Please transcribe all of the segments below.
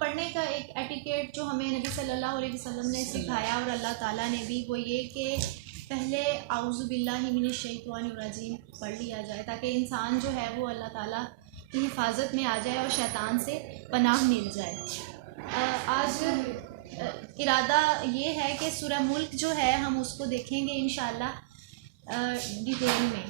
پڑھنے کا ایک ایٹیکیٹ جو ہمیں نبی صلی اللہ علیہ وسلم نے سکھایا اور اللہ تعالیٰ نے بھی، وہ یہ کہ پہلے اعوذ باللہ من الشیطان الرجیم پڑھ لیا جائے تاکہ انسان جو ہے وہ اللہ تعالیٰ کی حفاظت میں آ جائے اور شیطان سے پناہ مل جائے۔ آج ارادہ یہ ہے کہ سورہ ملک جو ہے ہم اس کو دیکھیں گے انشاءاللہ ڈیٹیل میں۔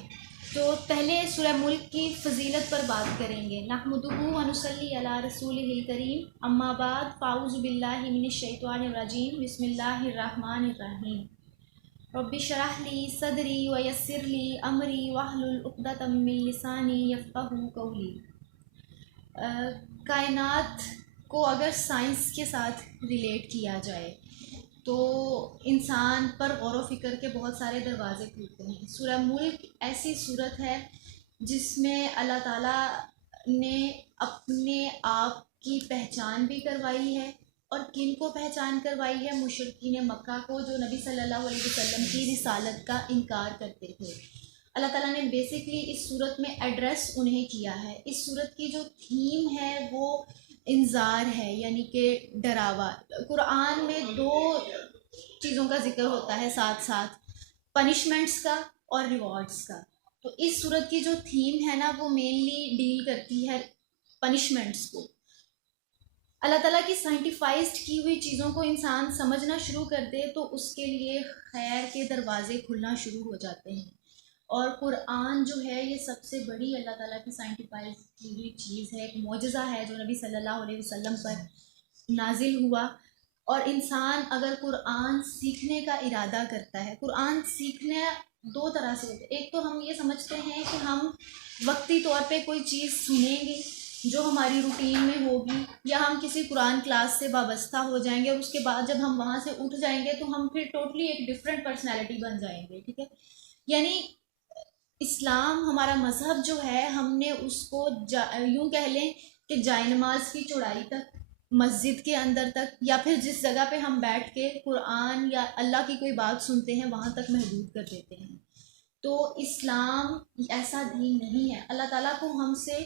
تو پہلے سورہ ملک کی فضیلت پر بات کریں گے۔ نحمدہ و نصلی علی رسولہ الکریم، اما بعد، فاعوذ باللہ من الشیطان الرجیم، بسم اللہ الرحمن الرحیم۔ رب اشرح لی صدری ویسر لی امری واحلل عقدۃ من لسانی یفقہوا قولی۔ کائنات کو اگر سائنس کے ساتھ ریلیٹ کیا جائے تو انسان پر غور و فکر کے بہت سارے دروازے کھلتے ہیں۔ سورہ ملک ایسی صورت ہے جس میں اللہ تعالیٰ نے اپنے آپ کی پہچان بھی کروائی ہے، اور کن کو پہچان کروائی ہے؟ مشرکین مکہ کو، جو نبی صلی اللہ علیہ وسلم کی رسالت کا انکار کرتے تھے۔ اللہ تعالیٰ نے بیسکلی اس صورت میں ایڈریس انہیں کیا ہے۔ اس صورت کی جو تھیم ہے وہ انذار ہے، یعنی کہ ڈراوا۔ قرآن میں دو چیزوں کا ذکر ہوتا ہے ساتھ ساتھ، پنشمنٹس کا اور ریوارڈس کا۔ تو اس صورت کی جو تھیم ہے نا وہ مینلی ڈیل کرتی ہے پنشمنٹس کو۔ اللہ تعالیٰ کی سائنٹیفائزڈ کی ہوئی چیزوں کو انسان سمجھنا شروع کر دے تو اس کے لیے خیر کے دروازے کھلنا شروع ہو جاتے ہیں، اور قرآن جو ہے یہ سب سے بڑی اللہ تعالیٰ کی سائنٹیفائز کی ہوئی چیز ہے، ایک معجزہ ہے جو نبی صلی اللہ علیہ وسلم پر نازل ہوا۔ اور انسان اگر قرآن سیکھنے کا ارادہ کرتا ہے، قرآن سیکھنے دو طرح سے ہوتا ہے۔ ایک تو ہم یہ سمجھتے ہیں کہ ہم وقتی طور پہ کوئی چیز سنیں گے جو ہماری روٹین میں ہوگی، یا ہم کسی قرآن کلاس سے وابستہ ہو جائیں گے، اور اس کے بعد جب ہم وہاں سے اٹھ جائیں گے تو ہم پھر ٹوٹلی ایک ڈفرینٹ پرسنالٹی بن جائیں گے، ٹھیک ہے؟ یعنی اسلام ہمارا مذہب جو ہے، ہم نے اس کو یوں کہہ لیں کہ جائے نماز کی چوڑائی تک، مسجد کے اندر تک، یا پھر جس جگہ پہ ہم بیٹھ کے قرآن یا اللہ کی کوئی بات سنتے ہیں وہاں تک محدود کر دیتے ہیں۔ تو اسلام ایسا دین نہیں ہے۔ اللہ تعالیٰ کو ہم سے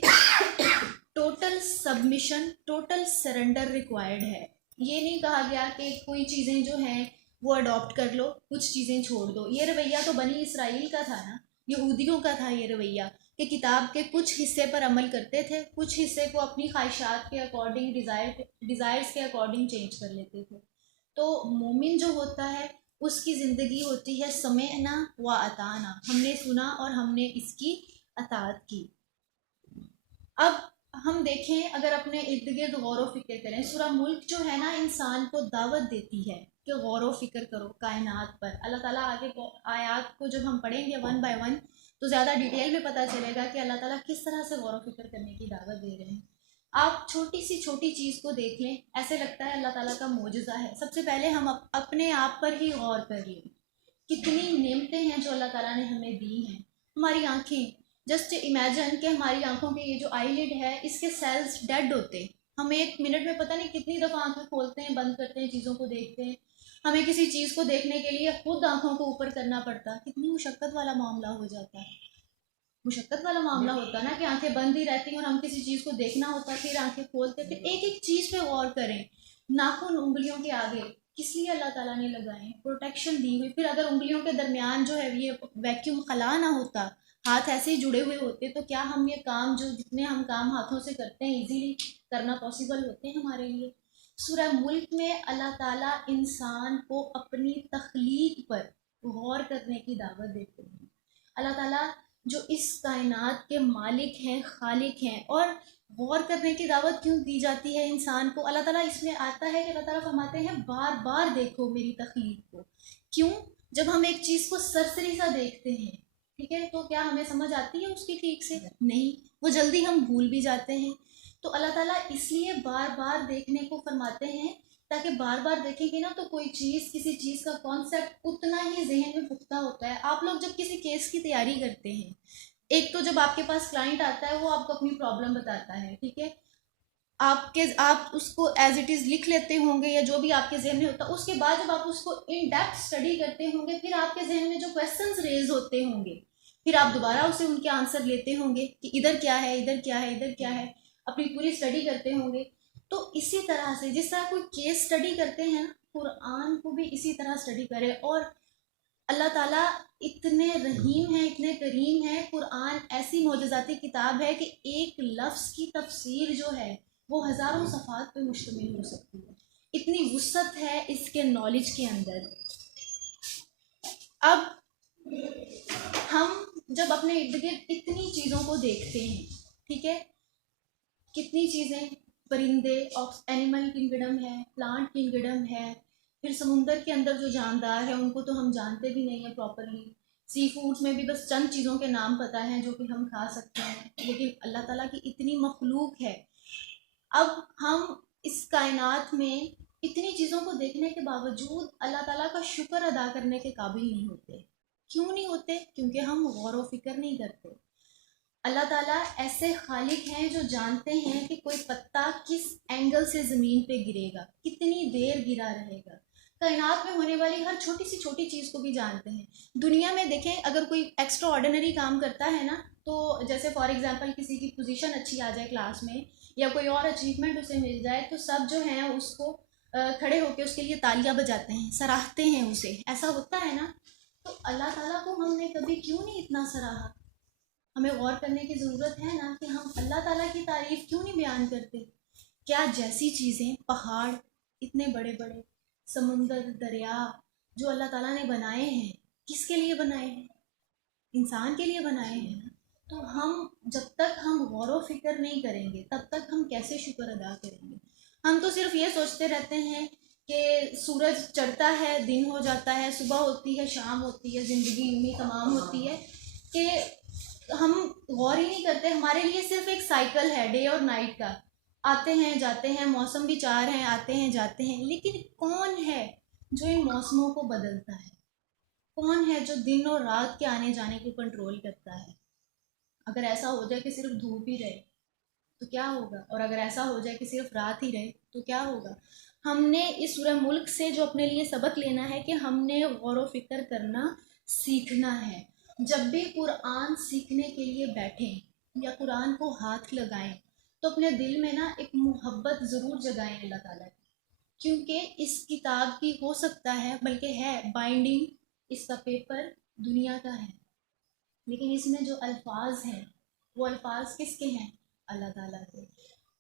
total submission, total surrender required ہے۔ یہ نہیں کہا گیا کہ کوئی چیزیں جو ہیں وہ اڈاپٹ کر لو، کچھ چیزیں چھوڑ دو۔ یہ رویہ تو بنی اسرائیل کا تھا نا، یہودیوں کا تھا یہ رویہ، کہ کتاب کے کچھ حصے پر عمل کرتے تھے، کچھ حصے کو اپنی خواہشات کے اکارڈنگ، ڈیزائرز کے اکارڈنگ چینج کر لیتے تھے۔ تو مومن جو ہوتا ہے اس کی زندگی ہوتی ہے سمعنا و اطعنا، ہم نے سنا اور ہم نے اس کی اطاعت کی۔ اب ہم دیکھیں، اگر اپنے ارد گرد غور و فکر کریں، سورہ ملک جو ہے نا انسان کو دعوت دیتی ہے کہ غور و فکر کرو کائنات پر۔ اللہ تعالیٰ آگے آیات کو جب ہم پڑھیں گے ون بائی ون تو زیادہ ڈیٹیل میں پتہ چلے گا کہ اللہ تعالیٰ کس طرح سے غور و فکر کرنے کی دعوت دے رہے ہیں۔ آپ چھوٹی سی چھوٹی چیز کو دیکھ لیں، ایسے لگتا ہے اللہ تعالیٰ کا معجزہ ہے۔ سب سے پہلے ہم اپنے آپ پر ہی غور کر لیں، کتنی نعمتیں ہیں جو اللہ تعالیٰ نے ہمیں دی ہیں۔ ہماری آنکھیں، جسٹ امیجن کہ ہماری آنکھوں کے یہ جو آئی لڈ ہے اس کے سیلز ڈیڈ ہوتے ہیں، ہم ایک منٹ میں پتہ نہیں کتنی دفعہ آنکھیں کھولتے ہیں، بند کرتے ہیں، چیزوں کو دیکھتے ہیں۔ ہمیں کسی چیز کو دیکھنے کے لیے خود آنکھوں کو اوپر کرنا پڑتا، کتنی مشقت والا معاملہ ہو جاتا ہے، مشقت والا معاملہ ہوتا ہے نا کہ آنکھیں بند ہی رہتی ہیں اور ہم کسی چیز کو دیکھنا ہوتا، پھر آنکھیں کھولتے، پھر ایک ایک چیز پہ غور کریں۔ ناخن انگلیوں کے آگے کس لیے اللہ تعالیٰ نے لگائے؟ پروٹیکشن دی ہوئی۔ پھر اگر انگلیوں کے درمیان جو ہے یہ ویکیوم خلا نہ ہوتا، ہاتھ ایسے ہی جڑے ہوئے ہوتے، تو کیا ہم یہ کام جو جتنے ہم کام ہاتھوں سے کرتے ہیں ایزیلی کرنا پاسبل ہوتے ہیں ہمارے لیے؟ سورہ ملک میں اللہ تعالیٰ انسان کو اپنی تخلیق پر غور کرنے کی دعوت دیتے ہیں۔ اللہ تعالیٰ جو اس کائنات کے مالک ہیں، خالق ہیں، اور غور کرنے کی دعوت کیوں دی جاتی ہے انسان کو؟ اللہ تعالیٰ اس میں آتا ہے کہ اللہ تعالیٰ فرماتے ہیں بار بار دیکھو میری تخلیق کو۔ کیوں؟ جب ہم ایک چیز کو سرسری سا دیکھتے ہیں، ٹھیک ہے، تو کیا ہمیں سمجھ آتی ہے اس کی ٹھیک سے؟ نہیں، وہ جلدی ہم بھول بھی جاتے ہیں۔ تو اللہ تعالیٰ اس لیے بار بار دیکھنے کو فرماتے ہیں تاکہ بار بار دیکھیں گے نا تو کوئی چیز، کسی چیز کا کانسیپٹ اتنا ہی ذہن میں پختہ ہوتا ہے۔ آپ لوگ جب کسی کیس کی تیاری کرتے ہیں، ایک تو جب آپ کے پاس کلائنٹ آتا ہے وہ آپ کو اپنی پرابلم بتاتا ہے، ٹھیک ہے، آپ اس کو ایز اٹ از لکھ لیتے ہوں گے یا جو بھی آپ کے ذہن میں ہوتا ہے، اس کے بعد جب آپ اس کو ان ڈیپتھ اسٹڈی کرتے ہوں گے، پھر آپ کے ذہن میں جو کویسچنز ریز ہوتے ہوں گے، پھر آپ دوبارہ اسے ان کے آنسر لیتے ہوں گے کہ ادھر کیا ہے، ادھر کیا ہے، ادھر کیا ہے، اپنی پوری اسٹڈی کرتے ہوں گے۔ تو اسی طرح سے جس طرح کوئی کیس اسٹڈی کرتے ہیں قرآن کو بھی اسی طرح اسٹڈی کرے. اور اللہ تعالیٰ اتنے رحیم ہیں, اتنے کریم ہیں. قرآن ایسی معجزاتی کتاب ہے کہ ایک لفظ کی تفسیر جو ہے وہ ہزاروں صفحات پہ مشتمل ہو سکتی ہے. اتنی وسعت ہے اس کے نالج کے اندر. اب ہم جب اپنے ارد گرد اتنی چیزوں کو دیکھتے ہیں, ٹھیک ہے, کتنی چیزیں, پرندے, اینیمل کنگڈم ہے, پلانٹ کنگڈم ہے, پھر سمندر کے اندر جو جاندار ہیں ان کو تو ہم جانتے بھی نہیں ہیں پراپرلی. سی فوڈس میں بھی بس چند چیزوں کے نام پتہ ہیں جو کہ ہم کھا سکتے ہیں, لیکن اللہ تعالیٰ کی اتنی مخلوق ہے. اب ہم اس کائنات میں اتنی چیزوں کو دیکھنے کے باوجود اللہ تعالیٰ کا شکر ادا کرنے کے قابل نہیں ہوتے. کیوں نہیں ہوتے؟ کیونکہ ہم غور و فکر نہیں کرتے. اللہ تعالیٰ ایسے خالق ہیں جو جانتے ہیں کہ کوئی پتا کس اینگل سے زمین پہ گرے گا, کتنی دیر گرا رہے گا. کائنات میں ہونے والی ہر چھوٹی سی چھوٹی چیز کو بھی جانتے ہیں. دنیا میں دیکھیں, اگر کوئی ایکسٹرا آرڈینری کام کرتا ہے نا, تو جیسے فار ایگزامپل کسی کی پوزیشن اچھی آ جائے کلاس میں, یا کوئی اور اچیومنٹ اسے مل جائے, تو سب جو ہیں اس کو کھڑے ہو کے اس کے لیے تالیاں بجاتے ہیں, سراہتے ہیں اسے. ایسا ہوتا ہے نا. تو اللہ تعالیٰ کو ہم نے کبھی کیوں نہیں اتنا سراہا؟ ہمیں غور کرنے کی ضرورت ہے نا کہ ہم اللہ تعالیٰ کی تعریف کیوں نہیں بیان کرتے. کیا جیسی چیزیں, پہاڑ اتنے بڑے بڑے, سمندر, دریا جو اللہ تعالیٰ نے بنائے ہیں, کس کے لیے بنائے ہیں؟ انسان کے لیے بنائے ہیں. تو ہم جب تک ہم غور و فکر نہیں کریں گے تب تک ہم کیسے شکر ادا کریں گے؟ ہم تو صرف یہ سوچتے رہتے ہیں کہ سورج چڑھتا ہے, دن ہو جاتا ہے, صبح ہوتی ہے, شام ہوتی ہے, زندگی یوں ہی تمام ہوتی ہے, کہ ہم غور ہی نہیں کرتے. ہمارے لیے صرف ایک سائیکل ہے ڈے اور نائٹ کا, آتے ہیں جاتے ہیں, موسم بھی چار ہیں, آتے ہیں جاتے ہیں. لیکن کون ہے جو ان موسموں کو بدلتا ہے؟ کون ہے جو دن اور رات کے آنے جانے کو کنٹرول کرتا ہے؟ اگر ایسا ہو جائے کہ صرف دھوپ ہی رہے تو کیا ہوگا؟ اور اگر ایسا ہو جائے کہ صرف رات ہی رہے تو کیا ہوگا؟ ہم نے اس سورہ ملک سے جو اپنے لیے سبق لینا ہے کہ ہم نے غور و فکر کرنا سیکھنا ہے. جب بھی قرآن سیکھنے کے لیے بیٹھیں یا قرآن کو ہاتھ لگائیں تو اپنے دل میں نا ایک محبت ضرور جگائیں اللہ تعالیٰ کی, کیونکہ اس کتاب کی ہو سکتا ہے, بلکہ ہے, بائنڈنگ اس کا پیپر دنیا کا ہے, لیکن اس میں جو الفاظ ہیں وہ الفاظ کس کے ہیں؟ اللہ تعالیٰ کے.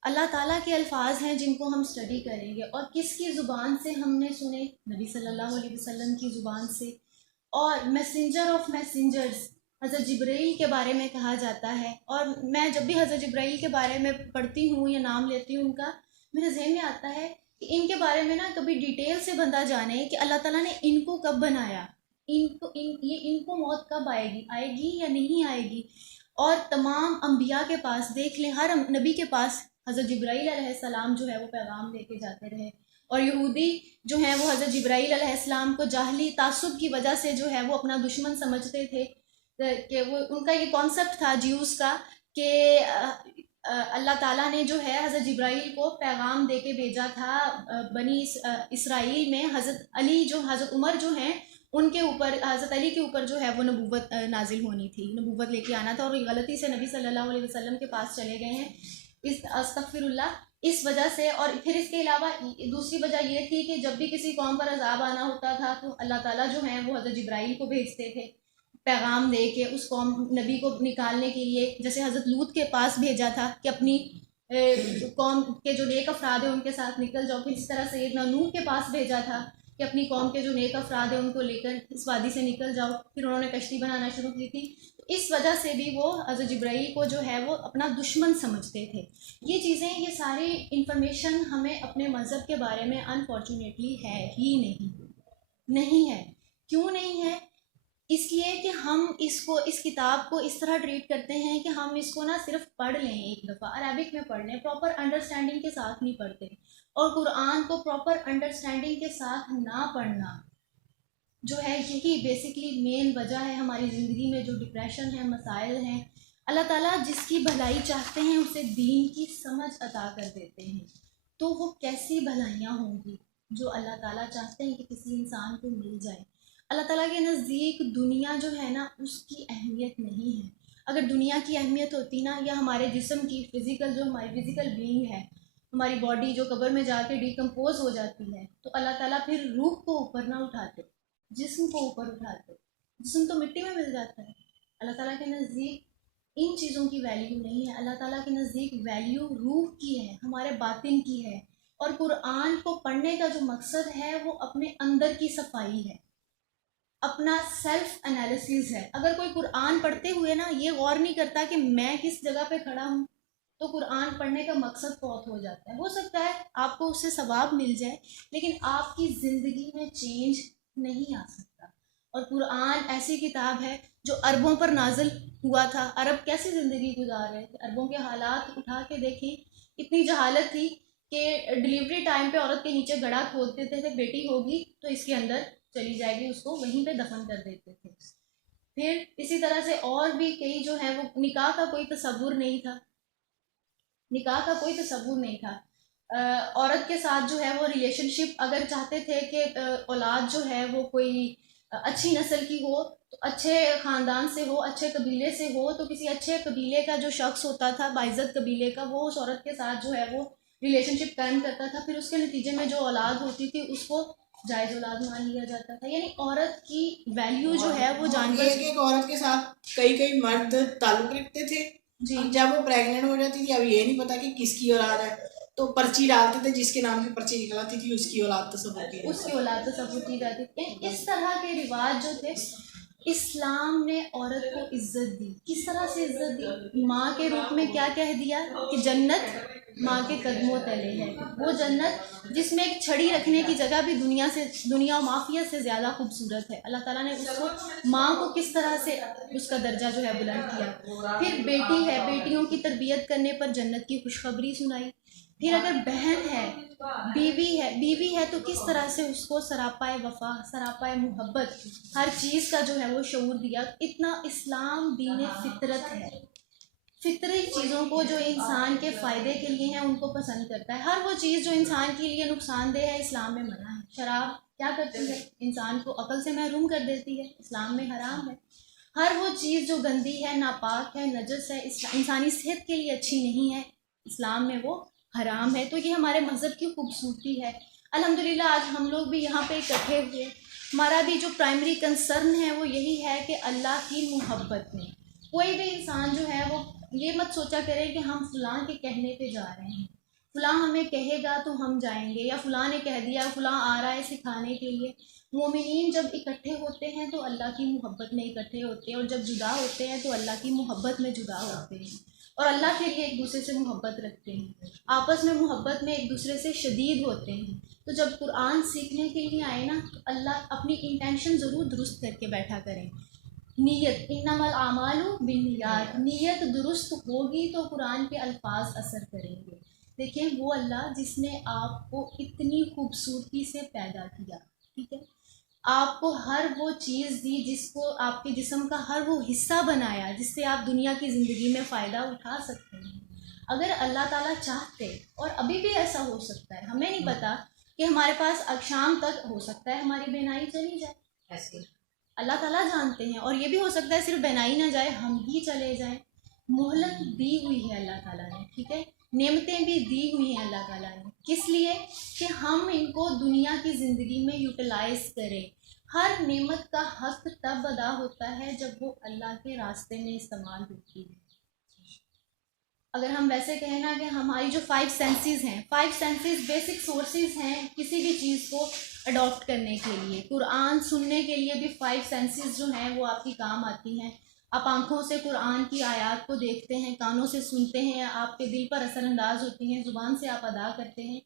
اللہ تعالیٰ کے الفاظ ہیں جن کو ہم اسٹڈی کریں گے. اور کس کی زبان سے ہم نے سنے؟ نبی صلی اللہ علیہ وسلم کی زبان سے. اور میسنجر آف میسنجرز حضرت جبرائیل کے بارے میں کہا جاتا ہے. اور میں جب بھی حضرت جبرائیل کے بارے میں پڑھتی ہوں یا نام لیتی ہوں ان کا, میرے ذہن میں آتا ہے کہ ان کے بارے میں نا کبھی ڈیٹیل سے بندہ جانے کہ اللہ تعالیٰ نے ان کو کب بنایا, ان کو موت کب آئے گی یا نہیں آئے گی. اور تمام انبیاء کے پاس دیکھ لیں, ہر نبی کے پاس حضرت جبرائیل علیہ السلام جو ہے وہ پیغام لے کے جاتے رہے. اور یہودی جو ہیں وہ حضرت جبرائیل علیہ السلام کو جاہلی تعصب کی وجہ سے جو ہے وہ اپنا دشمن سمجھتے تھے, کہ وہ ان کا یہ کانسیپٹ تھا جیوز کا کہ اللہ تعالیٰ نے جو ہے حضرت جبرائیل کو پیغام دے کے بھیجا تھا بنی اسرائیل میں. حضرت علی جو, حضرت عمر جو ہیں ان کے اوپر, حضرت علی کے اوپر جو ہے وہ نبوت نازل ہونی تھی, نبوت لے کے آنا تھا, اور غلطی سے نبی صلی اللہ علیہ وسلم کے پاس چلے گئے ہیں, استغفر اللہ, اس وجہ سے. اور پھر اس کے علاوہ دوسری وجہ یہ تھی کہ جب بھی کسی قوم پر عذاب آنا ہوتا تھا تو اللہ تعالیٰ جو ہیں وہ حضرت جبرائیل کو بھیجتے تھے پیغام دے کے اس قوم نبی کو نکالنے کے لیے. جیسے حضرت لوط کے پاس بھیجا تھا کہ اپنی قوم کے جو نیک افراد ہیں ان کے ساتھ نکل جاؤ. پھر اس طرح سیدنا نوح کے پاس بھیجا تھا کہ اپنی قوم کے جو نیک افراد ہیں ان کو لے کر اس وادی سے نکل جاؤ. پھر انہوں نے کشتی بنانا شروع کی تھی. اس وجہ سے بھی وہ حضرت جبرائیل کو جو ہے وہ اپنا دشمن سمجھتے تھے. یہ چیزیں, یہ ساری انفارمیشن ہمیں اپنے مذہب کے بارے میں انفارچونیٹلی ہے ہی نہیں ہے. کیوں نہیں ہے؟ اس لیے کہ ہم اس کتاب کو اس طرح ٹریٹ کرتے ہیں کہ ہم اس کو نہ صرف پڑھ لیں, ایک دفعہ عربک میں پڑھ لیں, پراپر انڈرسٹینڈنگ کے ساتھ نہیں پڑھتے. اور قرآن کو پراپر انڈرسٹینڈنگ کے ساتھ نہ پڑھنا جو ہے یہی بیسکلی مین وجہ ہے ہماری زندگی میں جو ڈپریشن ہے, مسائل ہیں. اللہ تعالیٰ جس کی بھلائی چاہتے ہیں اسے دین کی سمجھ عطا کر دیتے ہیں. تو وہ کیسی بھلائیاں ہوں گی جو اللہ تعالیٰ چاہتے ہیں کہ کسی انسان کو مل جائے. اللہ تعالیٰ کے نزدیک دنیا جو ہے نا اس کی اہمیت نہیں ہے. اگر دنیا کی اہمیت ہوتی نا, یا ہمارے جسم کی فزیکل, جو ہماری فزیکل بینگ ہے ہماری باڈی جو قبر میں جا کے ڈیکمپوز ہو جاتی ہے تو اللہ تعالیٰ پھر روح کو اوپر نہ اٹھاتے، جسم کو اوپر اٹھاتے. جسم تو مٹی میں مل جاتا ہے. اللہ تعالیٰ کے نزدیک ان چیزوں کی ویلیو نہیں ہے. اللہ تعالیٰ کے نزدیک ویلیو روح کی ہے، ہمارے باطن کی ہے. اور قرآن کو پڑھنے کا جو مقصد ہے وہ اپنے اندر کی صفائی ہے، اپنا سیلف انالیسز ہے. اگر کوئی قرآن پڑھتے ہوئے نا یہ غور نہیں کرتا کہ میں کس جگہ پہ کھڑا ہوں، تو قرآن پڑھنے کا مقصد فوت ہو جاتا ہے. ہو سکتا ہے آپ کو اس سے ثواب مل جائے لیکن آپ کی زندگی میں چینج نہیں آ سکتا. اور قرآن ایسی کتاب ہے جو عربوں پر نازل ہوا تھا. عرب کیسی زندگی گزار رہے تھے؟ عربوں کے حالات اٹھا کے دیکھیں. اتنی جہالت تھی کہ ڈلیوری ٹائم پہ عورت کے نیچے گڑھا کھود دیتے تھے، بیٹی ہوگی تو اس کے اندر چلی جائے گی، اس کو وہیں پہ دفن کر دیتے تھے. پھر اسی طرح سے اور بھی کئی جو ہیں وہ نکاح کا کوئی تصور نہیں تھا. نکاح کا کوئی تصور نہیں تھا. عورت کے ساتھ جو ہے وہ ریلیشن شپ اگر چاہتے تھے کہ اولاد جو ہے وہ کوئی اچھی نسل کی ہو تو اچھے خاندان سے ہو، اچھے قبیلے سے ہو، تو کسی اچھے قبیلے کا جو شخص ہوتا تھا باعزت قبیلے کا، وہ اس عورت کے ساتھ جو ہے وہ ریلیشن شپ قائم کرتا تھا. پھر اس کے نتیجے میں جو اولاد ہوتی تھی اس کو جائز اولاد مان لیا جاتا تھا. یعنی عورت کی ویلیو جو ہے وہ جانور ایک عورت کے ساتھ کئی مرد تعلق رکھتے تھے. جی جب وہ پریگننٹ ہو جاتی تھی اب یہ نہیں پتا کہ کس کی اولاد ہے تو پرچی ڈالتے تھے، جس کے نام سے پرچی نکل آتی تھی اس کی اولاد تصور کی اس کی اولاد تصور کی جاتی تھی. اس طرح کے رواج جو تھے، اسلام نے عورت کو عزت دی. کس طرح سے عزت دی؟ ماں کے روپ میں کیا کہہ دیا کہ جنت ماں کے قدموں تلے ہے. وہ جنت جس میں ایک چھڑی رکھنے کی جگہ بھی دنیا و مافیا سے زیادہ خوبصورت ہے. اللہ تعالیٰ نے اس کو ماں کو کس طرح سے اس کا درجہ جو ہے بلند کیا. پھر بیٹی ہے، بیٹیوں کی تربیت کرنے پر جنت کی خوشخبری سنائی. پھر اگر بہن ہے، بیوی ہے تو کس طرح سے اس کو سراپائے وفا، سراپائے محبت، ہر چیز کا جو ہے وہ شعور دیا. اتنا اسلام دین فطرت ہے. فطری چیزوں کو جو انسان کے فائدے کے لیے ہیں ان کو پسند کرتا ہے. ہر وہ چیز جو انسان کے لیے نقصان دہ ہے اسلام میں منع ہے. شراب کیا کرتی ہے؟ انسان کو عقل سے محروم کر دیتی ہے، اسلام میں حرام ہے. ہر وہ چیز جو گندی ہے، ناپاک ہے، نجس ہے، انسانی صحت کے لیے اچھی نہیں ہے، اسلام میں وہ حرام ہے. تو یہ ہمارے مذہب کی خوبصورتی ہے. الحمدللہ آج ہم لوگ بھی یہاں پہ اکٹھے ہوئے، ہمارا بھی جو پرائمری کنسرن ہے وہ یہی ہے کہ اللہ کی محبت میں کوئی بھی انسان جو ہے وہ یہ مت سوچا کرے کہ ہم فلاں کے کہنے پہ جا رہے ہیں، فلاں ہمیں کہے گا تو ہم جائیں گے، یا فلاں نے کہہ دیا، فلاں آ رہا ہے سکھانے کے لیے. مومنین جب اکٹھے ہوتے ہیں تو اللہ کی محبت میں اکٹھے ہوتے ہیں، اور جب جدا ہوتے ہیں تو اللہ کی محبت میں جدا ہوتے ہیں، اور اللہ کے لیے ایک دوسرے سے محبت رکھتے ہیں، آپس میں محبت میں ایک دوسرے سے شدید ہوتے ہیں. تو جب قرآن سیکھنے کے لیے آئے نا تو اللہ اپنی انٹینشن ضرور درست کر کے بیٹھا کریں. نیت، انما الاعمال بالنیات، نیت درست ہوگی تو قرآن کے الفاظ اثر کریں گے. دیکھیں وہ اللہ جس نے آپ کو اتنی خوبصورتی سے پیدا کیا، ٹھیک ہے، آپ کو ہر وہ چیز دی جس کو آپ کے جسم کا ہر وہ حصہ بنایا جس سے آپ دنیا کی زندگی میں فائدہ اٹھا سکتے ہیں. اگر اللہ تعالیٰ چاہتے، اور ابھی بھی ایسا ہو سکتا ہے، ہمیں نہیں پتا کہ ہمارے پاس شام تک ہو سکتا ہے ہماری بینائی چلی جائے، ایسے اللہ تعالیٰ جانتے ہیں، اور یہ بھی ہو سکتا ہے صرف بینائی نہ جائے، ہم ہی چلے جائیں. مہلت دی ہوئی ہے اللہ تعالیٰ نے، ٹھیک ہے، نعمتیں بھی دی ہوئی ہیں اللہ تعالیٰ نے، کس لیے کہ ہم ان کو دنیا کی زندگی میں یوٹیلائز کریں. ہر نعمت کا حق تب ادا ہوتا ہے جب وہ اللہ کے راستے میں استعمال ہوتی ہے. اگر ہم ویسے کہیں نا کہ ہماری جو 5 سینسز ہیں، 5 سینسز بیسک سورسز ہیں کسی بھی چیز کو اڈاپٹ کرنے کے لیے. قرآن سننے کے لیے بھی 5 سینسز جو ہیں وہ آپ کی کام آتی ہیں. آپ آنکھوں سے قرآن کی آیات کو دیکھتے ہیں، کانوں سے سنتے ہیں، آپ کے دل پر اثر انداز ہوتی ہیں، زبان سے آپ ادا کرتے ہیں.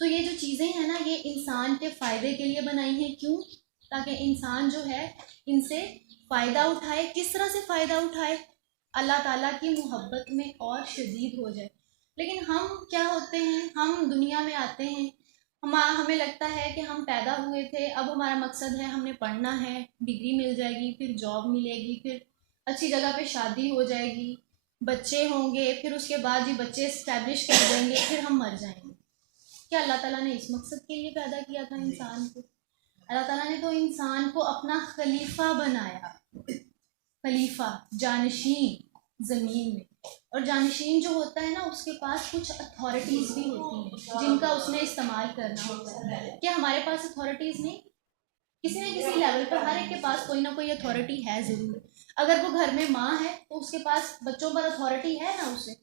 تو یہ جو چیزیں ہیں نا یہ انسان کے فائدے کے لیے بنائی ہیں. کیوں؟ تاکہ انسان جو ہے ان سے فائدہ اٹھائے. کس طرح سے فائدہ اٹھائے؟ اللہ تعالیٰ کی محبت میں اور شدید ہو جائے. لیکن ہم کیا ہوتے ہیں، ہم دنیا میں آتے ہیں، ہمیں لگتا ہے کہ ہم پیدا ہوئے تھے، اب ہمارا مقصد ہے ہم نے پڑھنا ہے، ڈگری مل جائے گی، پھر جاب ملے گی، پھر اچھی جگہ پہ شادی ہو جائے گی، بچے ہوں گے، پھر اس کے بعد یہ بچے اسٹیبلش کر دیں گے، پھر ہم مر جائیں گے. کیا اللہ تعالیٰ نے اس مقصد کے لیے پیدا کیا تھا انسان کو؟ اللہ تعالیٰ نے تو انسان کو اپنا خلیفہ بنایا، خلیفہ، جانشین زمین میں. اور جانشین جو ہوتا ہے نا اس کے پاس کچھ اتھارٹیز بھی ہوتی ہیں جن کا اس نے استعمال کرنا ہوتا ہے. کیا ہمارے پاس اتھارٹیز نہیں؟ کسی نہ کسی لیول پر ہر ایک کے پاس کوئی نہ کوئی اتھارٹی ہے ضرور. اگر وہ گھر میں ماں ہے تو اس کے پاس بچوں پر اتھارٹی ہے نا. اسے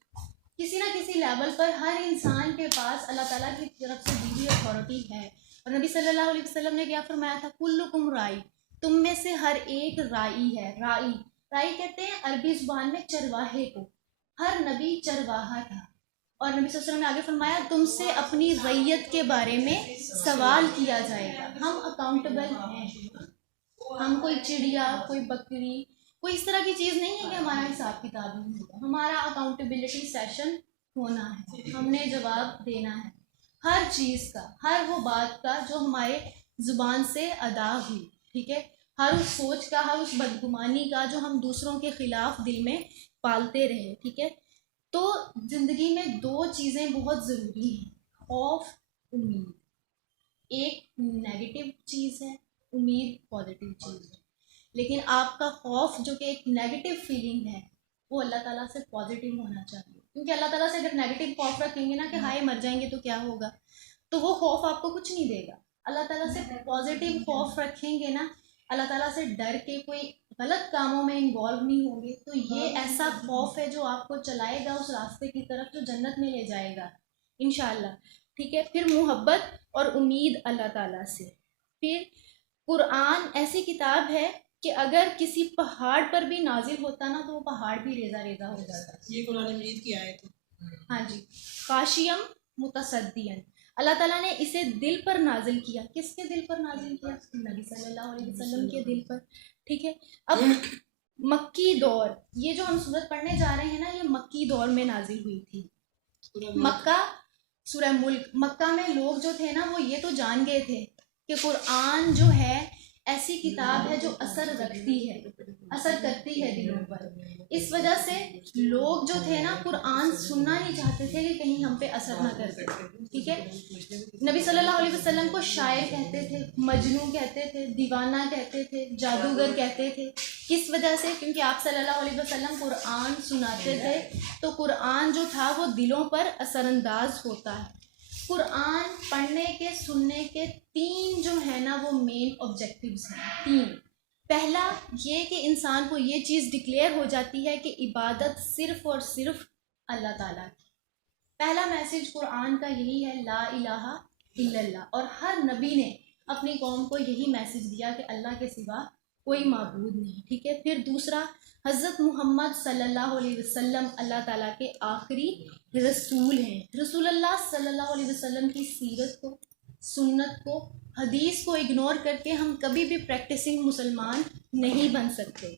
کسی نہ کسی لیول پر ہر انسان کے پاس اللہ تعالیٰ کی طرف سے دی ہوئی اتھارٹی ہے. اور نبی صلی اللہ علیہ وسلم نے کیا فرمایا تھا؟ کلکم رائی، تم میں سے ہر ایک رائی ہے. رائی رائی کہتے ہیں عربی زبان میں چرواہے کو. ہر نبی چرواہا تھا. اور نبی صلی اللہ علیہ وسلم نے آگے فرمایا تم سے اپنی ریت کے بارے میں سوال کیا جائے گا. ہم اکاؤنٹیبل ہیں. ہم کوئی چڑیا، کوئی بکری، کوئی اس طرح کی چیز نہیں ہے کہ ہمارا حساب کتاب نہیں ہوگا. ہمارا اکاؤنٹیبلٹی سیشن ہونا ہے. ہم نے جواب دینا ہے ہر چیز کا، ہر وہ بات کا جو ہمارے زبان سے ادا ہوئی. ٹھیک ہے، ہر اس سوچ کا، ہر اس بدگمانی کا جو ہم دوسروں کے خلاف دل میں پالتے رہے. ٹھیک ہے، تو زندگی میں دو چیزیں بہت ضروری ہیں، خوف، امید. ایک نیگیٹو چیز ہے، امید پازیٹیو چیز ہے. لیکن آپ کا خوف جو کہ ایک نیگیٹو فیلنگ ہے وہ اللہ تعالیٰ سے پازیٹیو ہونا چاہیے. کیونکہ اللہ تعالیٰ سے اگر نیگیٹو خوف رکھیں گے نا کہ ہائے مر جائیں گے تو کیا ہوگا، تو وہ خوف آپ کو کچھ نہیں دے گا. اللہ تعالیٰ سے پازیٹیو خوف رکھیں گے نا، اللہ تعالیٰ سے ڈر کے کوئی غلط کاموں میں انوالو نہیں ہوں گے، تو یہ ایسا خوف ہے جو آپ کو چلائے گا اس راستے کی طرف جو جنت میں لے جائے گا انشاءاللہ. ٹھیک ہے، پھر محبت اور امید اللہ تعالیٰ سے. پھر قرآن ایسی کتاب ہے کہ اگر کسی پہاڑ پر بھی نازل ہوتا نا تو وہ پہاڑ بھی ریزہ ریزہ ہو جاتا. یہ قرآن مجید کی آیت ہے. ہاں جی، خاشیم متصدین. اللہ تعالیٰ نے اسے دل پر نازل کیا. کس کے دل پر نازل کیا؟ نبی صلی اللہ علیہ وسلم کے دل پر. ٹھیک ہے، اب مکی دور، یہ جو ہم سورت پڑھنے جا رہے ہیں نا یہ مکی دور میں نازل ہوئی تھی. مکہ، سورہ ملک. مکہ میں لوگ جو تھے نا وہ یہ تو جان گئے تھے کہ قرآن جو ہے ایسی کتاب ہے جو اثر رکھتی ہے، اثر کرتی ہے دلوں پر. اس وجہ سے لوگ جو تھے نا قرآن سننا نہیں چاہتے تھے کہ کہیں ہم پہ اثر نہ کر سکے. ٹھیک ہے، نبی صلی اللہ علیہ وسلم کو شاعر کہتے تھے، مجنون کہتے تھے، دیوانہ کہتے تھے، جادوگر کہتے تھے. کس وجہ سے؟ کیونکہ آپ صلی اللہ علیہ وسلم قرآن سناتے تھے تو قرآن جو تھا وہ دلوں پر اثر انداز ہوتا ہے. قرآن پڑھنے کے، سننے کے تین جو ہے نا وہ مین آبجیکٹیوز ہیں. تین. پہلا یہ کہ انسان کو یہ چیز ڈکلیئر ہو جاتی ہے کہ عبادت صرف اور صرف اللہ تعالیٰ کی. پہلا میسج قرآن کا یہی ہے، لا الہ الا اللہ. اور ہر نبی نے اپنی قوم کو یہی میسج دیا کہ اللہ کے سوا کوئی معبود نہیں. ٹھیک ہے، پھر دوسرا، حضرت محمد صلی اللہ علیہ وسلم اللہ تعالیٰ کے آخری رسول ہیں. رسول اللہ صلی اللہ علیہ وسلم کی سیرت کو، سنت کو، حدیث کو اگنور کر کے ہم کبھی بھی پریکٹسنگ مسلمان نہیں بن سکتے.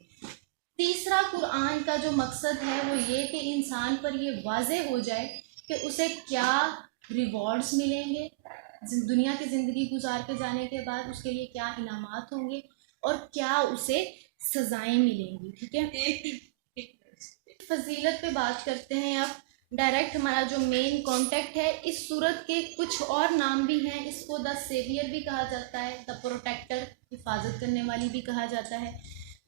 تیسرا قرآن کا جو مقصد ہے وہ یہ کہ انسان پر یہ واضح ہو جائے کہ اسے کیا ریوارڈز ملیں گے دنیا کی زندگی گزار کے جانے کے بعد، اس کے لیے کیا انعامات ہوں گے اور کیا اسے سزائیں ملیں گی. ٹھیک ہے، فضیلت پہ بات کرتے ہیں. اب ڈائریکٹ ہمارا جو مین کانٹیکٹ ہے، اس صورت کے کچھ اور نام بھی ہیں. اس کو دا سیویئر بھی کہا جاتا ہے، دا پروٹیکٹر، حفاظت کرنے والی بھی کہا جاتا ہے.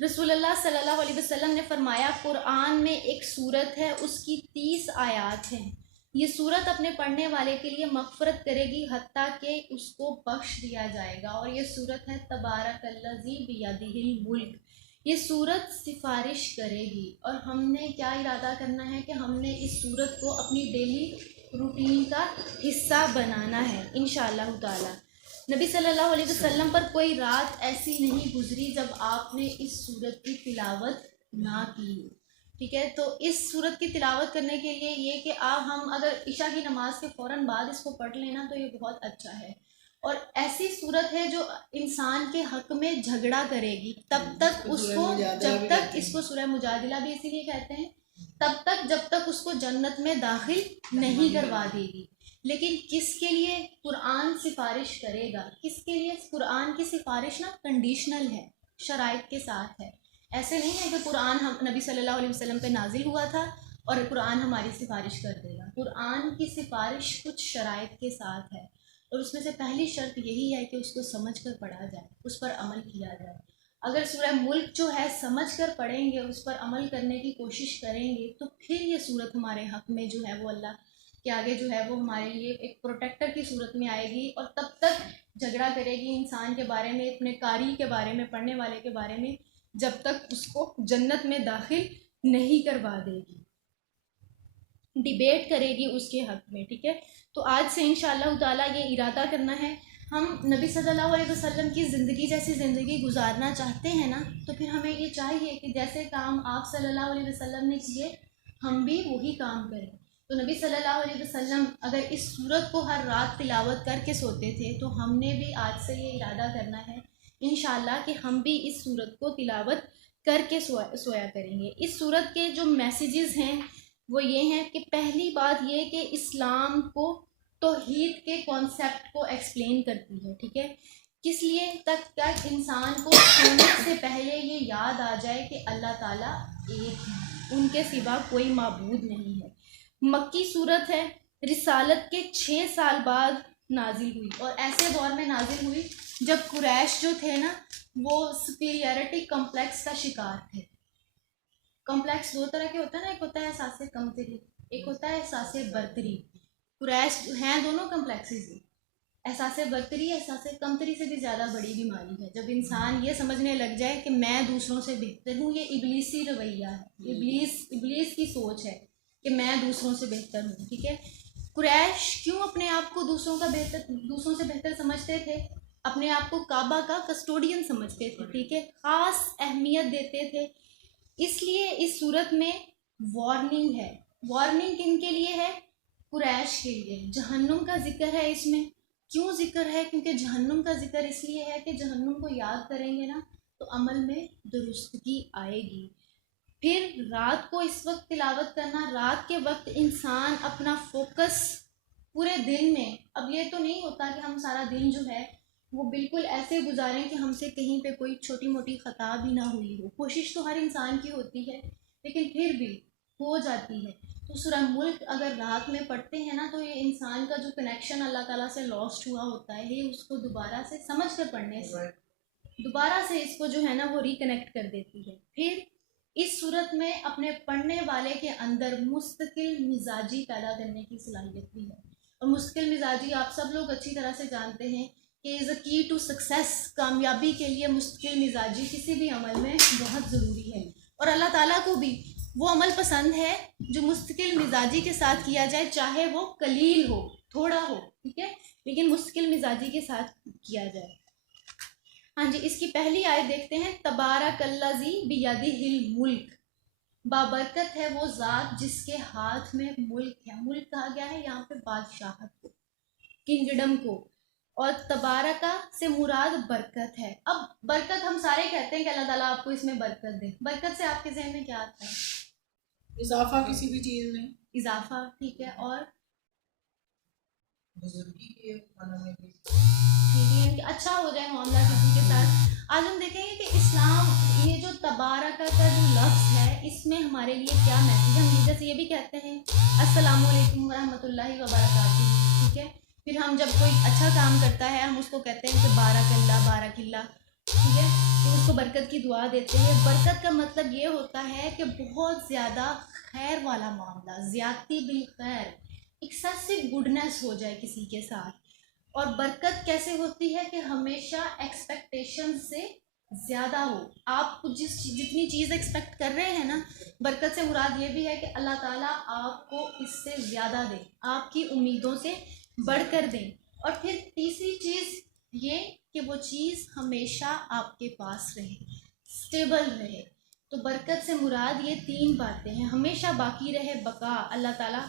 رسول اللہ صلی اللہ علیہ وسلم نے فرمایا قرآن میں ایک صورت ہے، اس کی 30 آیات ہیں. یہ صورت اپنے پڑھنے والے کے لیے مغفرت کرے گی حتیٰ کہ اس کو بخش دیا جائے گا. اور یہ صورت ہے تبارک الذی بیدہ الملک. یہ صورت سفارش کرے گی. اور ہم نے کیا ارادہ کرنا ہے کہ ہم نے اس صورت کو اپنی ڈیلی روٹین کا حصہ بنانا ہے انشاءاللہ تعالی. نبی صلی اللہ علیہ وسلم پر کوئی رات ایسی نہیں گزری جب آپ نے اس صورت کی تلاوت نہ کی. ٹھیک ہے، تو اس صورت کی تلاوت کرنے کے لیے یہ کہ ہم اگر عشاء کی نماز کے فوراً بعد اس کو پڑھ لینا تو یہ بہت اچھا ہے. اور ایسی صورت ہے جو انسان کے حق میں جھگڑا کرے گی تب تک اس کو، جب تک اس کو سورہ مجادلہ بھی اسی لیے کہتے ہیں، تب تک جب تک اس کو جنت میں داخل نہیں کروا دے گی. لیکن کس کے لیے قرآن سفارش کرے گا؟ کس کے لیے؟ قرآن کی سفارش نا کنڈیشنل ہے، شرائط کے ساتھ ہے. ایسے نہیں ہے کہ قرآن ہم نبی صلی اللہ علیہ وسلم پہ نازل ہوا تھا اور قرآن ہماری سفارش کر دے گا. قرآن کی سفارش کچھ شرائط کے ساتھ ہے، اور اس میں سے پہلی شرط یہی ہے کہ اس کو سمجھ کر پڑھا جائے، اس پر عمل کیا جائے. اگر سورہ ملک جو ہے سمجھ کر پڑھیں گے، اس پر عمل کرنے کی کوشش کریں گے، تو پھر یہ صورت ہمارے حق میں جو ہے وہ اللہ کے آگے جو ہے وہ ہمارے لیے ایک پروٹیکٹر کی صورت میں آئے گی، اور تب تک جھگڑا کرے گی انسان کے بارے میں، اپنے قاری کے بارے میں، پڑھنے والے کے بارے میں، جب تک اس کو جنت میں داخل نہیں کروا دے گی، ڈیبیٹ کرے گی اس کے حق میں. ٹھیک ہے، تو آج سے انشاءاللہ تعالیٰ یہ ارادہ کرنا ہے، ہم نبی صلی اللہ علیہ وسلم کی زندگی جیسی زندگی گزارنا چاہتے ہیں نا، تو پھر ہمیں یہ چاہیے کہ جیسے کام آپ صلی اللہ علیہ وسلم نے کیے، ہم بھی وہی کام کریں. تو نبی صلی اللہ علیہ وسلم اگر اس سورت کو ہر رات تلاوت کر کے سوتے تھے، تو ہم نے بھی آج سے یہ ارادہ کرنا ہے انشاءاللہ کہ ہم بھی اس سورت کو تلاوت کر کے سویا کریں گے. اس سورت کے جو میسیجز ہیں وہ یہ ہیں کہ پہلی بات یہ کہ اسلام کو توحید کے کانسیپٹ کو ایکسپلین کرتی ہے. ٹھیک ہے، کس لیے تک انسان کو سونے سے پہلے یہ یاد آ جائے کہ اللہ تعالیٰ ایک ہے، ان کے سوا کوئی معبود نہیں ہے. مکی صورت ہے، رسالت کے 6 سال بعد نازل ہوئی، اور ایسے دور میں نازل ہوئی جب قریش جو تھے نا وہ سپیریئرٹی کمپلیکس کا شکار تھے. کمپلیکس 2 طرح کے ہوتا ہے نا، ایک ہوتا ہے احساس کمتری، ایک ہوتا ہے احساس برتری. قریش ہیں دونوں کمپلیکسز ہیں، احساس برتری احساس کمتری سے بھی زیادہ بڑی بیماری ہے. جب انسان یہ سمجھنے لگ جائے کہ میں دوسروں سے بہتر ہوں، یہ ابلیسی رویہ ہے، ابلیس کی سوچ ہے کہ میں دوسروں سے بہتر ہوں. ٹھیک ہے، قریش کیوں اپنے آپ کو دوسروں سے بہتر سمجھتے تھے؟ اپنے آپ کو کعبہ کا کسٹوڈین سمجھتے تھے. ٹھیک ہے، خاص اہمیت دیتے تھے. اس لیے اس صورت میں وارننگ ہے. وارننگ کن کے لیے ہے؟ قریش کے لیے. جہنم کا ذکر ہے اس میں. کیوں ذکر ہے؟ کیونکہ جہنم کا ذکر اس لیے ہے کہ جہنم کو یاد کریں گے نا تو عمل میں درستگی آئے گی. پھر رات کو اس وقت تلاوت کرنا، رات کے وقت انسان اپنا فوکس پورے دن میں، اب یہ تو نہیں ہوتا کہ ہم سارا دن جو ہے وہ بالکل ایسے گزاریں کہ ہم سے کہیں پہ کوئی چھوٹی موٹی خطا بھی نہ ہوئی ہو. کوشش تو ہر انسان کی ہوتی ہے، لیکن پھر بھی ہو جاتی ہے. تو سورہ ملک اگر رات میں پڑھتے ہیں نا تو یہ انسان کا جو کنیکشن اللہ تعالیٰ سے لاسٹ ہوا ہوتا ہے، یہ اس کو دوبارہ سے سمجھ کر پڑھنے سے دوبارہ سے اس کو جو ہے نا وہ ریکنیکٹ کر دیتی ہے. پھر اس صورت میں اپنے پڑھنے والے کے اندر مستقل مزاجی پیدا کرنے کی صلاحیت بھی ہے. اور مستقل مزاجی آپ سب لوگ اچھی طرح سے جانتے ہیں کہ از اے کی ٹو سکسیس. کامیابی کے لیے مستقل مزاجی کسی بھی عمل میں بہت ضروری ہے، اور اللہ تعالیٰ کو بھی وہ عمل پسند ہے جو مستقل مزاجی کے ساتھ کیا جائے، چاہے وہ قلیل ہو، تھوڑا ہو. ٹھیک ہے، لیکن مستقل مزاجی کے ساتھ کیا جائے. ہاں جی، اس کی پہلی آیت دیکھتے ہیں. تبارک الذی بیدہ الملک، بابرکت ہے وہ ذات جس کے ہاتھ میں ملک ہے. ملک کہا گیا ہے یہاں پہ بادشاہت کو، کنگڈم کو، اور تبارکہ سے مراد برکت ہے. اب برکت ہم سارے کہتے ہیں کہ اللہ تعالیٰ آپ کو اس میں برکت دے. برکت سے آپ کے ذہن میں کیا آتا ہے؟ اضافہ کسی بھی چیز میں، اضافہ. ٹھیک ہے، اور بزرگی کے معنی میں بھی. کہ اچھا ہو جائے معاملہ کسی کے ساتھ. آج ہم دیکھیں گے کہ اسلام یہ جو تبارکہ کا جو لفظ ہے اس میں ہمارے لیے کیا میسیج ہے. ہم جیسے یہ بھی کہتے ہیں السلام علیکم ورحمۃ اللہ وبرکاتہ. ٹھیک ہے، پھر ہم جب کوئی اچھا کام کرتا ہے ہم اس کو کہتے ہیں کہ بارک اللہ بارک اللہ. ٹھیک ہے، پھر اس کو برکت کی دعا دیتے ہیں. برکت کا مطلب یہ ہوتا ہے کہ بہت زیادہ خیر والا معاملہ، زیادتی بالخیر، ایکسیسو گڈنس ہو جائے کسی کے ساتھ. اور برکت کیسے ہوتی ہے کہ ہمیشہ ایکسپیکٹیشن سے زیادہ ہو. آپ جتنی چیز ایکسپیکٹ کر رہے ہیں نا، برکت سے مراد یہ بھی ہے کہ اللہ تعالیٰ آپ کو اس سے زیادہ دے، آپ کی امیدوں سے بڑھ کر دیں. اور پھر تیسری چیز یہ کہ وہ چیز ہمیشہ آپ کے پاس رہے، اسٹیبل رہے. تو برکت سے مراد یہ 3 باتیں ہیں. ہمیشہ باقی رہے، بقا اللہ تعالیٰ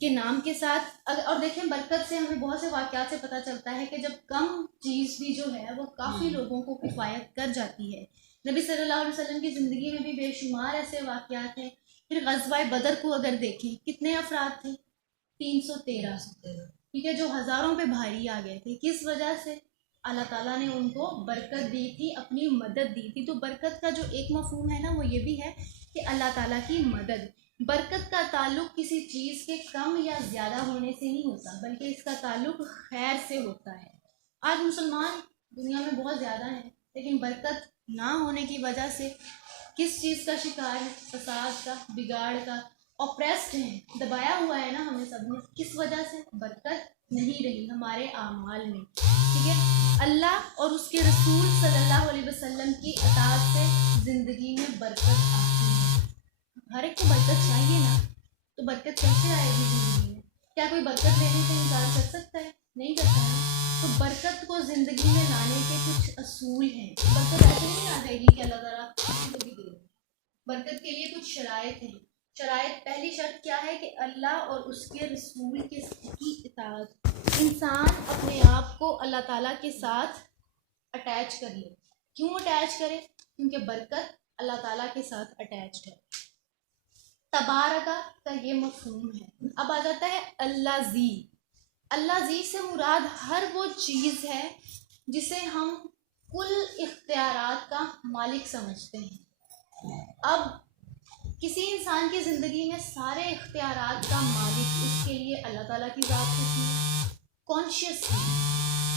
کے نام کے ساتھ. اور دیکھیں برکت سے ہمیں بہت سے واقعات سے پتہ چلتا ہے کہ جب کم چیز بھی جو ہے وہ کافی لوگوں کو کفایت کر جاتی ہے. نبی صلی اللہ علیہ وسلم کی زندگی میں بھی بے شمار ایسے واقعات ہیں. پھر غزوہ بدر کو اگر دیکھیں کتنے افراد تھے؟ 313. ٹھیک ہے، جو ہزاروں پہ بھاری آ گئے تھے. کس وجہ سے؟ اللہ تعالیٰ نے ان کو برکت دی تھی، اپنی مدد دی تھی. تو برکت کا جو ایک مفہوم ہے نا وہ یہ بھی ہے کہ اللہ تعالیٰ کی مدد. برکت کا تعلق کسی چیز کے کم یا زیادہ ہونے سے نہیں ہوتا، بلکہ اس کا تعلق خیر سے ہوتا ہے. آج مسلمان دنیا میں بہت زیادہ ہیں لیکن برکت نہ ہونے کی وجہ سے کس چیز کا شکار ہے؟ فساد کا، بگاڑ کا، اوپریسڈ ہیں، دبایا ہوا ہے نا ہمیں سب نے. کس وجہ سے؟ برکت نہیں رہی ہمارے اعمال میں. ٹھیک ہے، اللہ اور اس کے رسول صلی اللہ علیہ وسلم کی اطاعت سے زندگی میں برکت آتی ہے. ہر ایک کو برکت چاہیے نا، تو برکت کیسے آئے گی زندگی میں؟ کیا کوئی برکت لینے سے انکار کر سکتا ہے؟ نہیں کرتا ہے. تو برکت کو زندگی میں لانے کے کچھ اصول ہیں. برکت ایسے نہیں آ جائے گی کہ اللہ تعالیٰ کسی کو بھی دے. برکت کے لیے کچھ شرائط ہیں. شرائط، پہلی شرط کیا ہے کہ اللہ اور اس کے رسول کی اطاعت. انسان اپنے آپ کو اللہ تعالیٰ کے ساتھ اٹیچ کر لے. کیوں اٹیچ کرے؟ کیونکہ برکت اللہ تعالیٰ کے ساتھ اٹیچڈ ہے. تبارکہ کا یہ مفہوم ہے. اب آ جاتا ہے اللہ زی. اللہ زی سے مراد ہر وہ چیز ہے جسے ہم کل اختیارات کا مالک سمجھتے ہیں. اب کسی انسان کی زندگی میں سارے اختیارات کا مالک اس کے لیے اللہ تعالیٰ کی ذات ہوتی ہے، کانشیس ہے.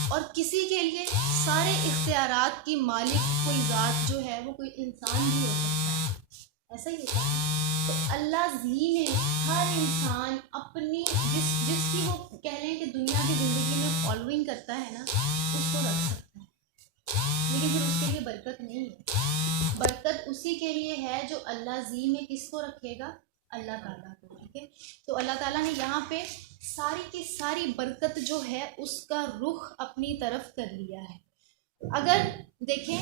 اور کسی کے لیے سارے اختیارات کی مالک کوئی ذات جو ہے وہ کوئی انسان بھی ہو سکتا ہے. ایسا ہی ہوتا ہے. تو اللہ زی نے ہر انسان اپنی جس کی وہ کہہ لیں کہ دنیا کی زندگی میں فالوئنگ کرتا ہے نا، اس کو رکھ سکتا ہے. لیکن پھر اس کے لیے برکت نہیں ہے. برکت اسی کے لیے ہے جو اللہ زی میں کس کو رکھے گا؟ اللہ تعالیٰ کو. ٹھیک ہے، تو اللہ تعالیٰ نے یہاں پہ ساری کی ساری برکت جو ہے اس کا رخ اپنی طرف کر لیا ہے. اگر دیکھیں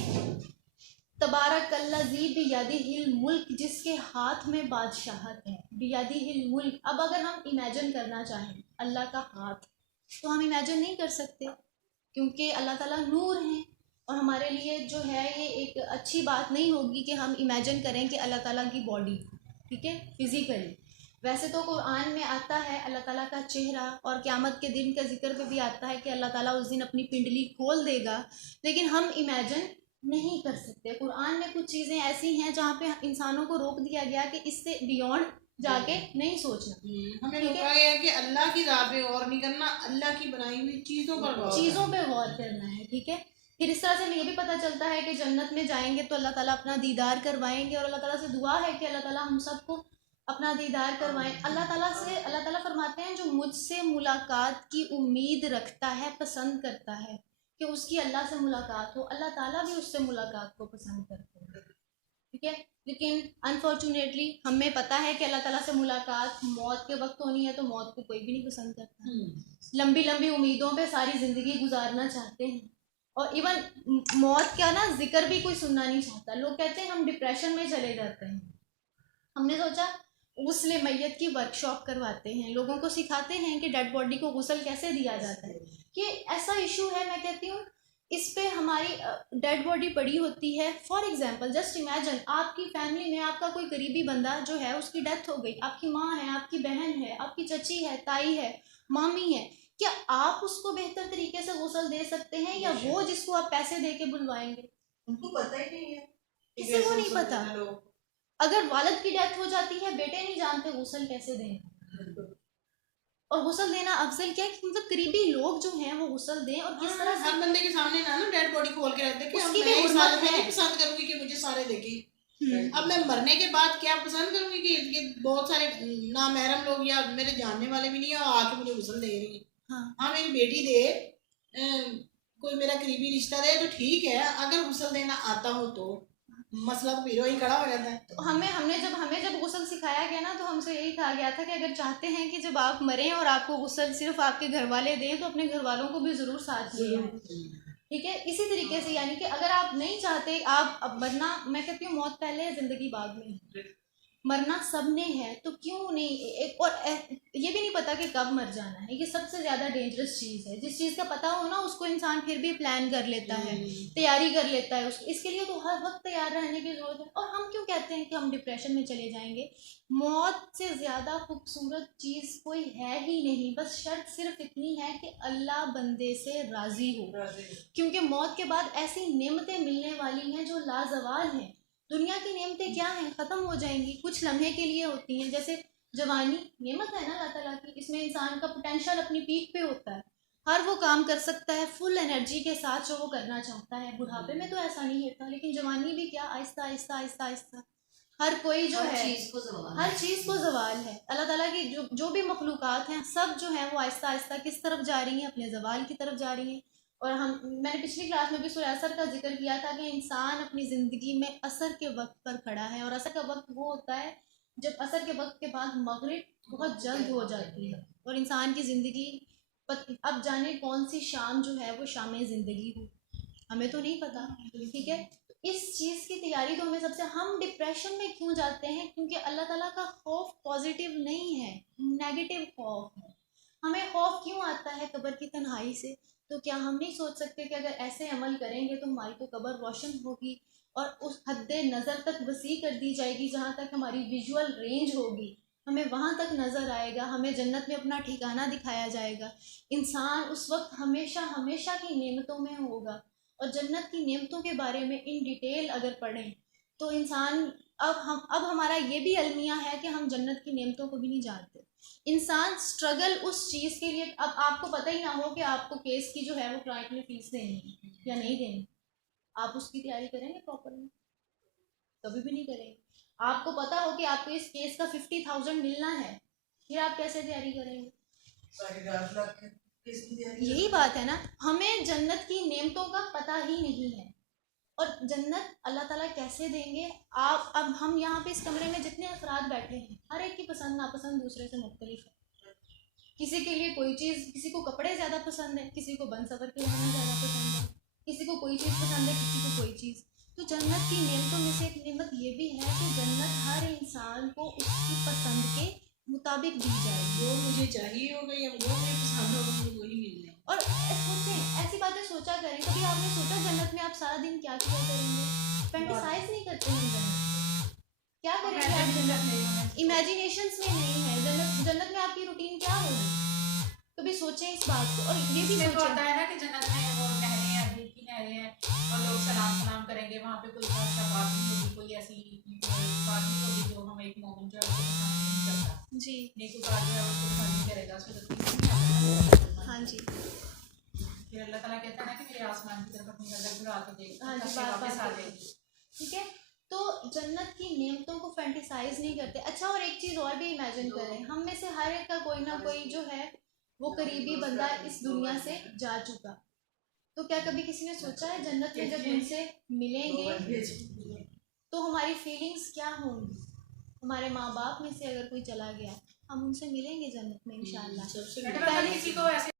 تبارک الذی بیدہ الملک، جس کے ہاتھ میں بادشاہت ہے. بیدہ الملک. اب اگر ہم امیجن کرنا چاہیں اللہ کا ہاتھ، تو ہم امیجن نہیں کر سکتے کیونکہ اللہ تعالیٰ نور ہیں، اور ہمارے لیے جو ہے یہ ایک اچھی بات نہیں ہوگی کہ ہم امیجن کریں کہ اللہ تعالیٰ کی باڈی، ٹھیک ہے، فزیکلی. ویسے تو قرآن میں آتا ہے اللہ تعالیٰ کا چہرہ، اور قیامت کے دن کا ذکر پہ بھی آتا ہے کہ اللہ تعالیٰ اس دن اپنی پنڈلی کھول دے گا. لیکن ہم امیجن نہیں کر سکتے. قرآن میں کچھ چیزیں ایسی ہیں جہاں پہ انسانوں کو روک دیا گیا کہ اس سے بیونڈ جا کے نہیں سوچنا. ہمیں روکا گیا ہے کہ اللہ کی ذات پہ غور نہیں کرنا، اللہ کی بنائی ہوئی چیزوں پر غور کرنا ہے. ٹھیک ہے، پھر اس طرح سے ہمیں یہ بھی پتہ چلتا ہے کہ جنت میں جائیں گے تو اللہ تعالیٰ اپنا دیدار کروائیں گے، اور اللہ تعالیٰ سے دعا ہے کہ اللہ تعالیٰ ہم سب کو اپنا دیدار کروائیں. اللہ تعالیٰ فرماتے ہیں جو مجھ سے ملاقات کی امید رکھتا ہے، پسند کرتا ہے کہ اس کی اللہ سے ملاقات ہو، اللہ تعالیٰ بھی اس سے ملاقات کو پسند کرتے ہیں. ٹھیک ہے، لیکن انفارچونیٹلی ہمیں پتہ ہے کہ اللہ تعالیٰ سے ملاقات موت کے وقت ہونی ہے، تو موت کو کوئی بھی نہیں پسند کرتا. لمبی لمبی امیدوں پہ ساری زندگی گزارنا چاہتے ہیں، اور ایون موت کا نا ذکر بھی کوئی سننا نہیں چاہتا. لوگ کہتے ہیں ہم ڈپریشن میں چلے جاتے ہیں. ہم نے سوچا غسل میت کی ورکشاپ کرواتے ہیں، لوگوں کو سکھاتے ہیں کہ ڈیڈ باڈی کو غسل کیسے دیا جاتا ہے. کہ ایسا ایشو ہے، میں کہتی ہوں اس پہ ہماری ڈیڈ باڈی پڑی ہوتی ہے. فار ایگزامپل جسٹ امیجن آپ کی فیملی میں آپ کا کوئی قریبی بندہ جو ہے اس کی ڈیتھ ہو گئی، آپ کی ماں ہے، آپ کی بہن ہے، آپ کی چچی ہے، تائی ہے، مامی ہے. کیا آپ اس کو بہتر طریقے سے غسل دے سکتے ہیں، یا وہ جس کو آپ پیسے دے کے بلوائیں گے؟ ان کو پتہ ہی نہیں ہے، کسی کو نہیں پتا. اگر والد کی ڈیتھ ہو جاتی ہے، بیٹے نہیں جانتے غسل کیسے دیں. اور غسل دینا افضل کیا ہے کہ مطلب قریبی لوگ جو ہیں وہ غسل دیں. اور کس طرح ہر بندے کے سامنے نا ڈیڈ باڈی کھول کے رکھ دے کہ اس اب کی بھی میں اس حرمت حالت میں ہے. نہیں پسند کروں گی کہ مجھے سارے دیکھیں. اب میں مرنے کے بعد کیا پسند کروں گی کہ بہت سارے نامحرم لوگ یا میرے جاننے والے بھی نہیں ہیں اور آ کے مجھے غسل دے رہی ہیں. ہاں میری بیٹی دے، کوئی میرا قریبی رشتہ دے تو ٹھیک ہے، اگر غسل دینا آتا ہو تو مسئلہ تو پیرو ہی کھڑا ہو جاتا ہے. تو ہمیں جب غسل سکھایا گیا نا، تو ہم سے یہی کہا گیا تھا کہ اگر چاہتے ہیں کہ جب آپ مریں اور آپ کو غسل صرف آپ کے گھر والے دیں، تو اپنے گھر والوں کو بھی ضرور ساتھ لے آئیں. ٹھیک ہے، اسی طریقے سے یعنی کہ اگر آپ نہیں چاہتے، آپ اب مرنا، میں کہتی ہوں موت پہلے ہے زندگی بعد میں. مرنا سب نے ہے، تو کیوں نہیں اور یہ بھی نہیں پتا کہ کب مر جانا ہے. یہ سب سے زیادہ ڈینجرس چیز ہے. جس چیز کا پتہ ہو نا اس کو انسان پھر بھی پلان کر لیتا ہے، تیاری کر لیتا ہے. اس کے لیے تو ہر وقت تیار رہنے کی ضرورت ہے. اور ہم کیوں کہتے ہیں کہ ہم ڈپریشن میں چلے جائیں گے؟ موت سے زیادہ خوبصورت چیز کوئی ہے ہی نہیں. بس شرط صرف اتنی ہے کہ اللہ بندے سے راضی ہو، کیونکہ موت کے بعد ایسی نعمتیں ملنے والی ہیں جو لازوال ہیں. دنیا کی نعمتیں کیا ہیں؟ ختم ہو جائیں گی، کچھ لمحے کے لیے ہوتی ہیں. جیسے جوانی نعمت ہے نا اللہ تعالیٰ کی، اس میں انسان کا پوٹینشیل اپنی پیک پہ ہوتا ہے. ہر وہ کام کر سکتا ہے فل انرجی کے ساتھ جو وہ کرنا چاہتا ہے. بڑھاپے میں تو ایسا نہیں ہوتا, لیکن جوانی بھی کیا آہستہ آہستہ آہستہ آہستہ ہر کوئی جو ہے ہر چیز کو زوال ہے. اللہ تعالیٰ کی جو بھی مخلوقات ہیں سب جو ہیں وہ آہستہ آہستہ کس طرف جا رہی ہیں, اپنے زوال کی طرف جا رہی ہیں. اور میں نے پچھلی کلاس میں بھی سورہ عصر کا ذکر کیا تھا کہ انسان اپنی زندگی میں عصر کے وقت پر کھڑا ہے, اور عصر کا وقت وہ ہوتا ہے جب عصر کے وقت کے بعد مغرب بہت جلد ہو جاتی ہے, اور انسان کی زندگی اب جانے کون سی شام جو ہے وہ شام زندگی ہو, ہمیں تو نہیں پتا. ٹھیک ہے, اس چیز کی تیاری تو ہمیں سب سے, ہم ڈپریشن میں کیوں جاتے ہیں؟ کیونکہ اللہ تعالیٰ کا خوف پازیٹیو نہیں ہے, نیگیٹو خوف ہے. ہمیں خوف کیوں آتا ہے قبر کی تنہائی سے؟ تو کیا ہم نہیں سوچ سکتے کہ اگر ایسے عمل کریں گے تو ہماری تو قبر روشن ہوگی اور اس حد نظر تک وسیع کر دی جائے گی جہاں تک ہماری ویژول رینج ہوگی, ہمیں وہاں تک نظر آئے گا, ہمیں جنت میں اپنا ٹھکانہ دکھایا جائے گا. انسان اس وقت ہمیشہ ہمیشہ کی نعمتوں میں ہوگا, اور جنت کی نعمتوں کے بارے میں ان ڈیٹیل اگر پڑھیں تو انسان اب ہمارا یہ بھی المیہ ہے کہ ہم جنت کی نعمتوں کو بھی نہیں جانتے. انسان اسٹرگل اس چیز کے لیے, اب آپ کو پتہ ہی نہ ہو کہ آپ کو کیس کی جو ہے وہ کلائنٹ میں فیس دینی ہے یا نہیں دینی, آپ اس کی تیاری کریں گے پراپرلی؟ کبھی بھی نہیں کریں گے. آپ کو پتہ ہو کہ آپ کو اس کیس کا 50,000 ملنا ہے, پھر آپ کیسے تیاری کریں گے؟ یہی بات ہے نا, ہمیں جنت کی نعمتوں کا پتہ ہی نہیں ہے. اور جنت اللہ تعالیٰ کیسے دیں گے؟ اب ہم یہاں پہ اس کمرے میں جتنے افراد بیٹھے ہیں ہر ایک کی پسند ناپسند دوسرے سے مختلف ہے. کسی کے لیے کوئی چیز, کسی کو کپڑے زیادہ پسند ہے, کسی کو بن سور کے رہنا زیادہ پسند ہے, کسی کو کوئی چیز پسند ہے, کسی کو کوئی چیز. تو جنت کی نعمتوں میں سے ایک نعمت یہ بھی ہے کہ جنت ہر انسان کو اس کی پسند کے مطابق دی جائے گی. جو مجھے چاہیے ہوگا یا جو مجھے پسند ہوگا مجھے وہی ملنا ہے. اور سوچیں, ایسی باتیں سوچا کریں, کبھی آپ نے سوچا جنت میں آپ سارا دن کیا کیا کریں گے؟ فینٹیسائز نہیں کرتے ہیں جنت کیا کریں گے آپ جنت میں, امیجینیشنس میں نہیں ہے. جنت میں آپ کی روٹین کیا ہوگی؟ کبھی سوچیں اس بات کو. اور یہ بھی ہوتا ہے نا کہ جنت میں وہ نہریں ہیں, دودھ کی نہریں ہیں, اور لوگ سلام کریں گے, وہاں پہ کوئی ایسا بات نہیں ہوگی, کوئی ایسی بات نہیں ہوگی جو ہم ایک مومن جو ہے اس کو پسند نہیں کرتا. جی نیکوکار جو ہے اس کو پسند نہیں کرے گا, اس کو تو ہاں جی. پھر اللہ تعالیٰ کہتا ہے نا کہ میرے آسمان کی طرف اپنی نظر گھرا کے دیکھ, ہاں جی, واپس آ جائے گی. ٹھیک ہے, تو جنت کی نعمتوں کو فینٹیسائز نہیں کرتے. اچھا, اور ایک چیز اور بھی امیجن کریں, ہم میں سے ہر ایک کا کوئی نہ کوئی جو ہے وہ قریبی بندہ اس دنیا سے جا چکا. تو کیا کبھی کسی نے سوچا ہے جنت میں جب ان سے ملیں گے تو ہماری فیلنگز کیا ہوں گی؟ ہمارے ماں باپ میں سے اگر کوئی چلا گیا, ہم ان سے ملیں گے جنت میں انشاءاللہ. کسی کو ایسے